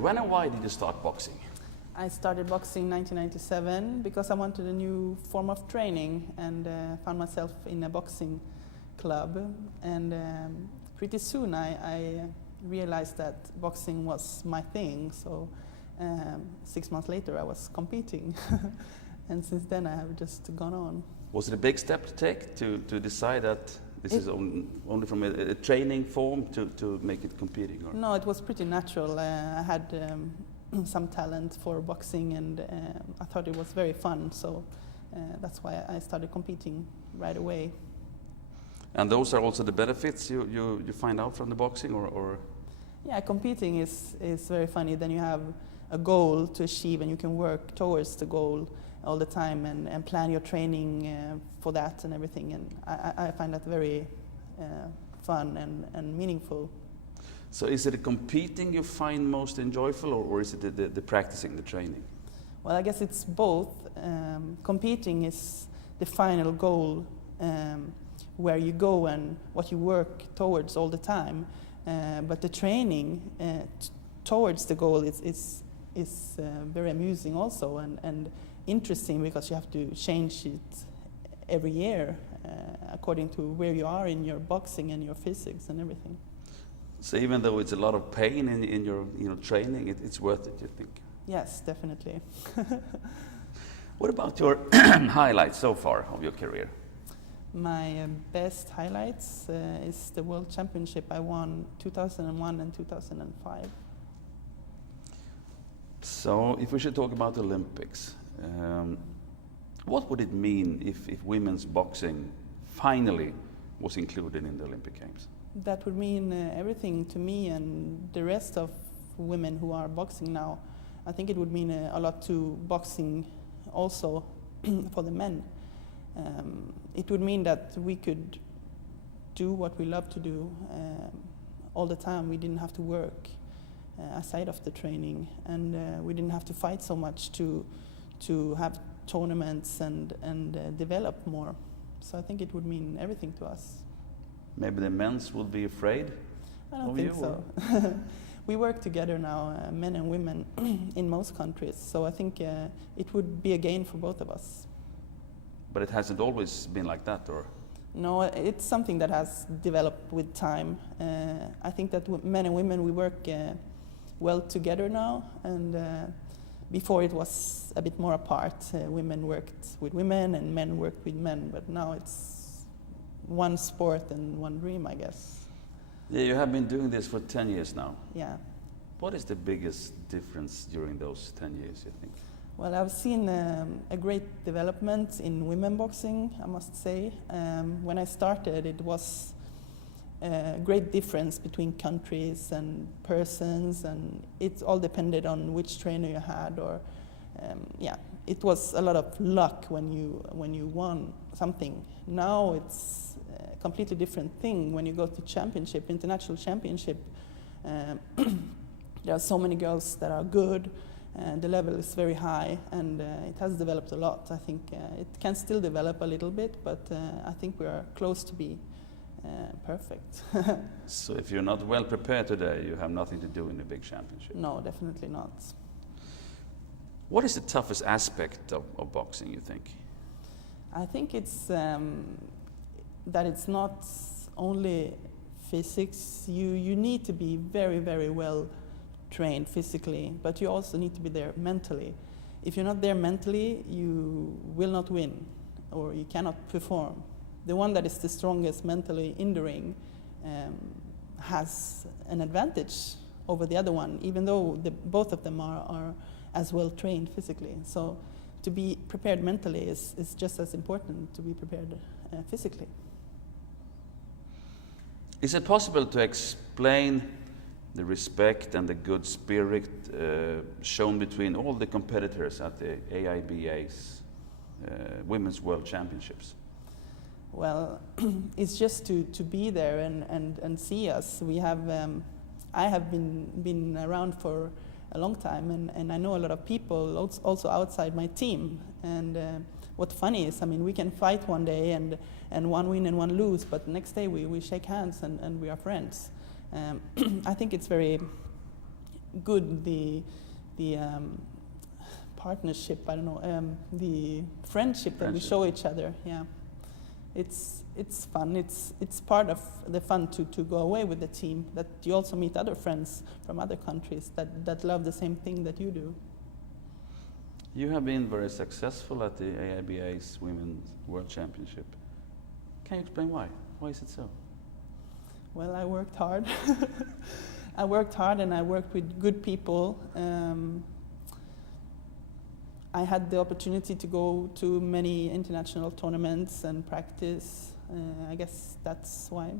When and why did you start boxing? I started boxing in 1997 because I wanted a new form of training and found myself in a boxing club. And pretty soon I realized that boxing was my thing. So 6 months later I was competing. And since then I have just gone on. Was it a big step to take to decide that this is only from a training form to make it competing? Or? No, it was pretty natural. I had some talent for boxing and I thought it was very fun. So that's why I started competing right away. And those are also the benefits you find out from the boxing, or? Yeah, competing is very funny. Then you have a goal to achieve and you can work towards the goal all the time and plan your training for that and everything. And I find that very fun and meaningful. So is it the competing you find most enjoyable, or is it the practicing, the training? Well, I guess it's both. Competing is the final goal where you go and what you work towards all the time. But the training towards the goal is very amusing also and interesting, because you have to change it every year according to where you are in your boxing and your physics and everything. So even though it's a lot of pain in your training, it's worth it, you think? Yes, definitely. What about your highlights so far of your career? My best highlights is the World Championship I won 2001 and 2005. So if we should talk about the Olympics, what would it mean if women's boxing finally was included in the Olympic Games? That would mean everything to me and the rest of women who are boxing now. I think it would mean a lot to boxing also for the men. It would mean that we could do what we love to do all the time. We didn't have to work aside of the training, and we didn't have to fight so much to have tournaments and develop more. So I think it would mean everything to us. Maybe the men's would be afraid? I don't think so. We work together now, men and women, in most countries. So I think it would be a gain for both of us. But it hasn't always been like that, or? No, it's something that has developed with time. I think that men and women, we work well together now. And before it was a bit more apart. Women worked with women and men worked with men. But now it's one sport and one dream, I guess. Yeah, you have been doing this for 10 years now. Yeah. What is the biggest difference during those 10 years, you think? Well, I've seen a great development in women boxing, I must say. When I started, it was a great difference between countries and persons, and it all depended on which trainer you had, or yeah, it was a lot of luck when you won something. Now it's a completely different thing. When you go to championship, international championship, there are so many girls that are good. The level is very high, and it has developed a lot. I think it can still develop a little bit, but I think we are close to be perfect. So if you're not well prepared today, you have nothing to do in the big championship? No, definitely not. What is the toughest aspect of boxing, you think? I think it's that it's not only physics. You need to be very, very well trained physically, but you also need to be there mentally. If you're not there mentally, you will not win, or you cannot perform. The one that is the strongest mentally in the ring has an advantage over the other one, even though both of them are as well trained physically. So to be prepared mentally is just as important to be prepared physically. Is it possible to explain the respect and the good spirit shown between all the competitors at the AIBA's Women's World Championships? Well, it's just to be there and see us. We have, I have been around for a long time, and I know a lot of people also outside my team. And what's funny is, I mean, we can fight one day and one win and one lose, but the next day we shake hands and we are friends. I think it's very good the partnership. I don't know, the friendship that we show each other. Yeah, it's fun. It's part of the fun to go away with the team. That you also meet other friends from other countries that love the same thing that you do. You have been very successful at the AIBA's Women's World Championship. Can you explain why? Why is it so? Well, I worked hard. I worked hard and I worked with good people. I had the opportunity to go to many international tournaments and practice. I guess that's why.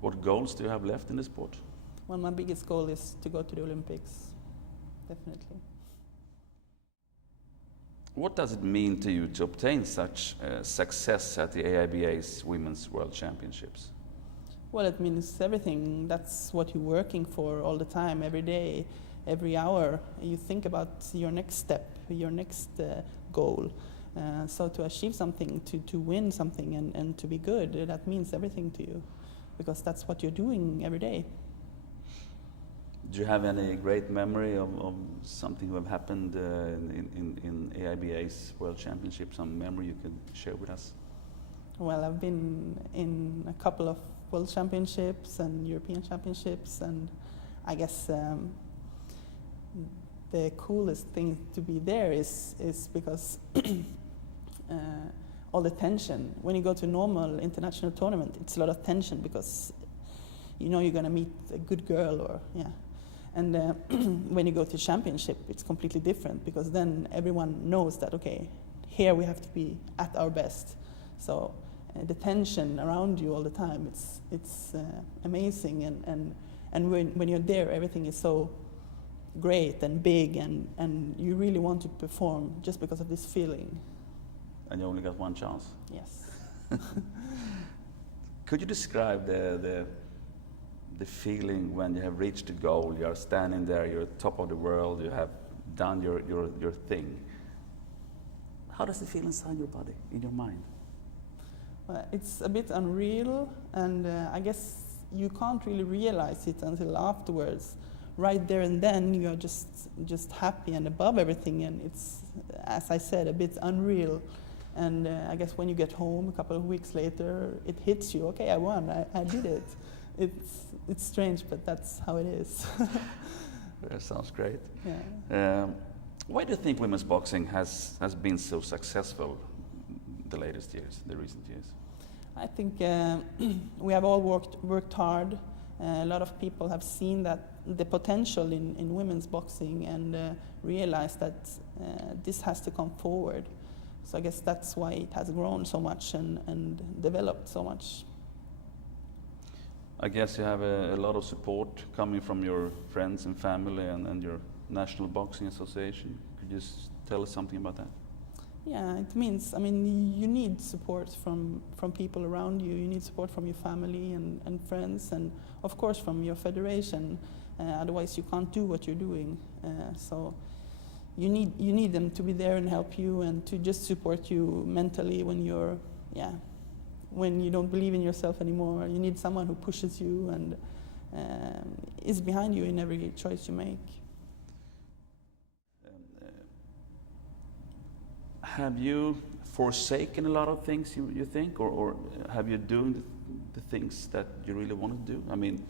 What goals do you have left in the sport? Well, my biggest goal is to go to the Olympics, definitely. What does it mean to you to obtain such success at the AIBA's Women's World Championships? Well, it means everything. That's what you're working for all the time, every day, every hour. You think about your next step, your next goal. So to achieve something, to win something and to be good, that means everything to you, because that's what you're doing every day. Do you have any great memory of something that happened in AIBA's World Championship, some memory you could share with us? Well, I've been in a couple of World Championships and European Championships, and I guess the coolest thing to be there is because all the tension. When you go to a normal international tournament, it's a lot of tension because you know you're going to meet a good girl, or yeah. And when you go to championship, it's completely different, because then everyone knows that, okay, here we have to be at our best. So the tension around you all the time, it's amazing. And when you're there, everything is so great and big, and you really want to perform just because of this feeling. And you only got one chance? Yes. Could you describe the feeling when you have reached the goal, you're standing there, you're top of the world, you have done your thing? How does it feel inside your body, in your mind? Well, it's a bit unreal, and I guess you can't really realize it until afterwards. Right there and then, you are just happy and above everything, and it's, as I said, a bit unreal. And I guess when you get home a couple of weeks later, it hits you. Okay, I won. I did it. It's strange, but that's how it is. That sounds great. Yeah. Why do you think women's boxing has been so successful the latest years, the recent years? I think we have all worked hard. A lot of people have seen that the potential in women's boxing, and realized that this has to come forward. So I guess that's why it has grown so much and developed so much. I guess you have a lot of support coming from your friends and family and your National Boxing Association. Could you just tell us something about that? Yeah, it means, I mean, you need support from people around you. You need support from your family and friends, and of course from your federation. Otherwise you can't do what you're doing. So you need them to be there and help you, and to just support you mentally when you're, when you don't believe in yourself anymore. You need someone who pushes you and is behind you in every choice you make. Have you forsaken a lot of things, you think, or have you doing the things that you really want to do? I mean,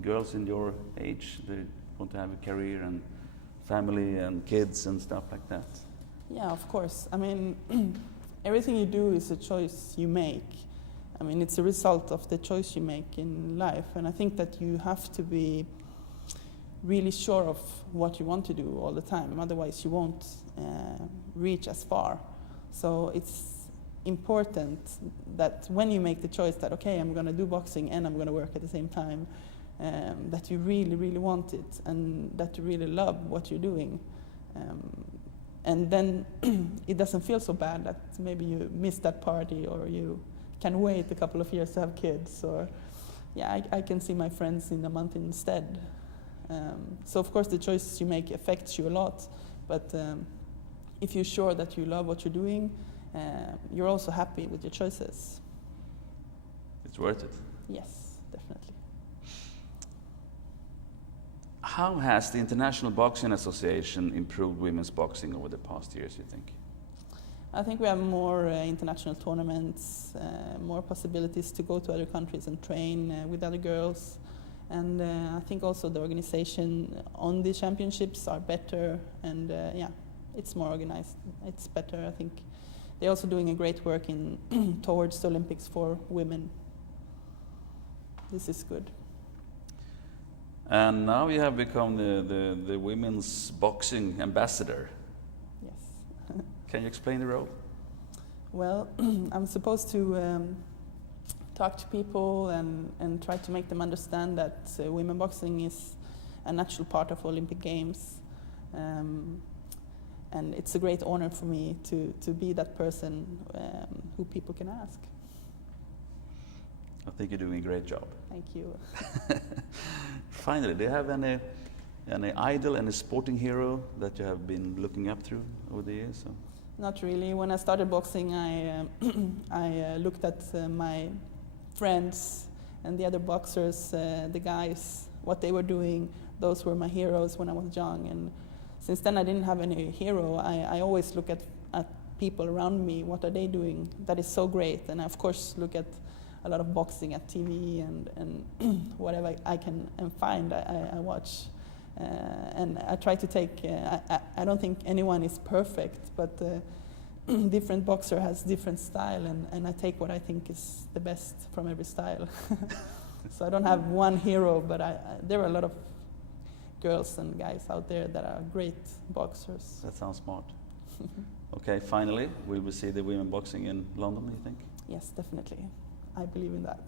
girls in your age, they want to have a career and family and kids and stuff like that. Yeah, of course. I mean, everything you do is a choice you make. I mean, it's a result of the choice you make in life, and I think that you have to be really sure of what you want to do all the time, otherwise you won't reach as far. So it's important that when you make the choice that, okay, I'm going to do boxing and I'm going to work at the same time, that you really, really want it, and that you really love what you're doing. And then it doesn't feel so bad that maybe you missed that party, or you can wait a couple of years to have kids, or I can see my friends in a month instead. So of course the choices you make affects you a lot, but if you're sure that you love what you're doing, you're also happy with your choices. It's worth it. Yes, definitely. How has the International Boxing Association improved women's boxing over the past years, you think? I think we have more international tournaments, more possibilities to go to other countries and train with other girls. And I think also the organization on the championships are better, and yeah, it's more organized. It's better, I think. They're also doing a great work in towards the Olympics for women. This is good. And now you have become the women's boxing ambassador. Yes. Can you explain the role? Well, I'm supposed to talk to people and try to make them understand that women boxing is a natural part of Olympic Games. And it's a great honor for me to be that person who people can ask. I think you're doing a great job. Thank you. Finally, do you have any idol, any sporting hero that you have been looking up through over the years? Or? Not really. When I started boxing, I looked at my friends and the other boxers, the guys, what they were doing. Those were my heroes when I was young. And since then, I didn't have any hero. I always look at people around me. What are they doing? That is so great. And I, of course, look at a lot of boxing at TV and whatever I can find, I watch. And I try to take, I don't think anyone is perfect, but different boxer has different style, and I take what I think is the best from every style. So I don't have one hero, but there are a lot of girls and guys out there that are great boxers. That sounds smart. Okay, finally, will we see the women boxing in London, you think? Yes, definitely. I believe in that.